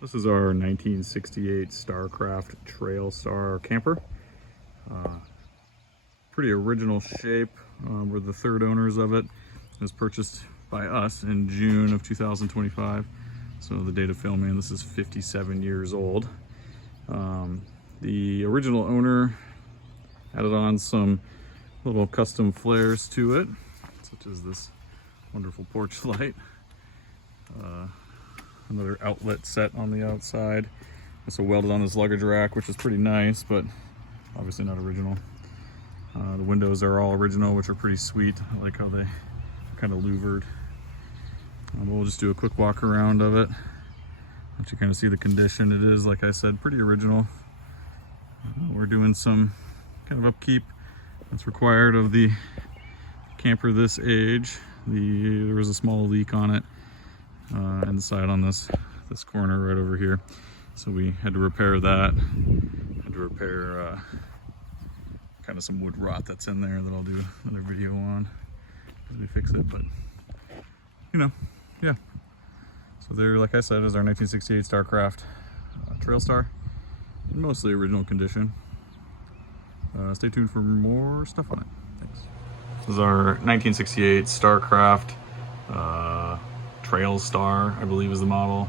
This is our 1968 StarCraft Trail Star camper. Pretty original shape. We're the third owners of it. It was purchased by us in June of 2025. So the date of filming, this is 57 years old. The original owner added on some little custom flares to it, such as this wonderful porch light. Another outlet set on the outside. Also welded on this luggage rack, which is pretty nice, but obviously not original. The windows are all original, which are pretty sweet. I like how they kind of louvered. We'll just do a quick walk around of it. Let you kind of see the condition. It is, like I said, pretty original. We're doing some kind of upkeep that's required of the camper this age. There was a small leak on it. Inside on this corner right over here, so we had to repair that. Had to repair kind of some wood rot that's in there that I'll do another video on as we fix it. But you know, yeah. So there, like I said, is our 1968 StarCraft Trail Star, in mostly original condition. Stay tuned for more stuff on it. Thanks. This is our 1968 StarCraft Trail Star, I believe is the model.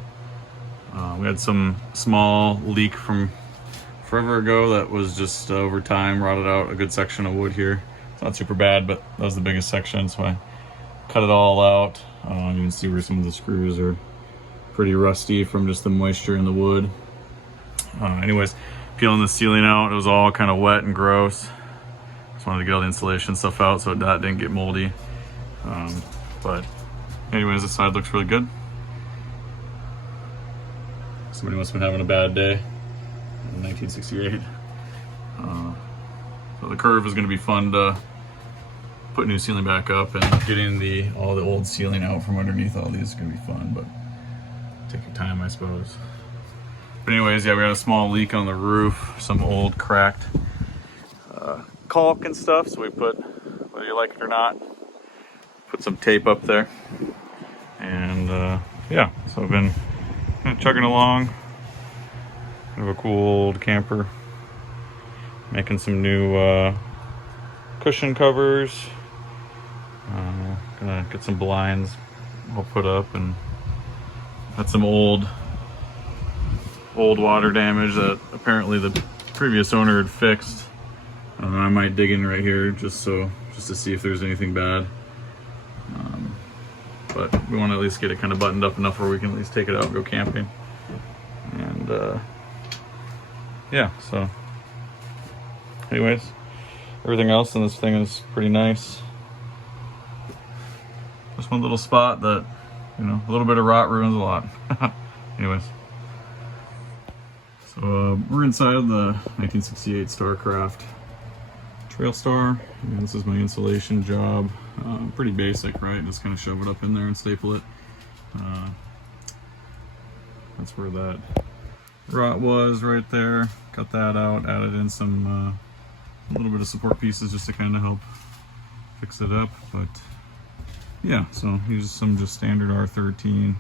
We had some small leak from forever ago that was just over time rotted out a good section of wood here. It's not super bad, but that was the biggest section, so I cut it all out. You can see where some of the screws are pretty rusty from just the moisture in the wood. Anyways, peeling the ceiling out, it was all kind of wet and gross. Just wanted to get all the insulation stuff out so that didn't get moldy. But anyways, this side looks really good. Somebody must have been having a bad day in 1968. So the curve is going to be fun to put new ceiling back up, and getting all the old ceiling out from underneath all these is going to be fun, but take your time, I suppose. But anyways, yeah, we had a small leak on the roof, some old cracked caulk and stuff, so we put, whether you like it or not, put some tape up there. And yeah, so I've been chugging along. Kind of a cool old camper. Making some new cushion covers. Gonna get some blinds all put up, and had some old water damage that apparently the previous owner had fixed. I might dig in right here just to see if there's anything bad. But we want to at least get it kind of buttoned up enough where we can at least take it out and go camping. And yeah, so anyways, everything else in this thing is pretty nice. Just one little spot that, you know, a little bit of rot ruins a lot. Anyways, so we're inside of the 1968 StarCraft Trail Star. And this is my insulation job. Pretty basic, right? Just kind of shove it up in there and staple it. That's where that rot was right there. Cut that out, added in some a little bit of support pieces just to kind of help fix it up. But yeah, so use some just standard R13.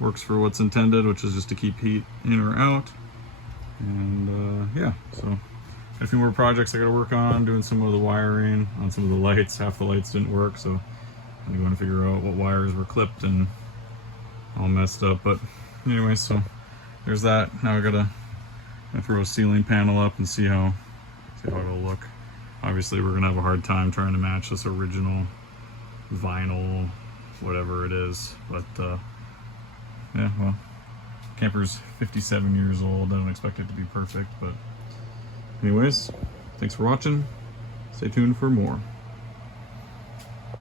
Works for what's intended, which is just to keep heat in or out. And yeah, so a few more projects I gotta work on, doing some of the wiring on some of the lights. Half the lights didn't work, so I'm going to figure out what wires were clipped and all messed up. But anyway, so there's that. Now I gotta throw a ceiling panel up and see how it'll look. Obviously we're gonna have a hard time trying to match this original vinyl, whatever it is. But yeah, well, camper's 57 years old. I don't expect it to be perfect, but anyways, thanks for watching. Stay tuned for more.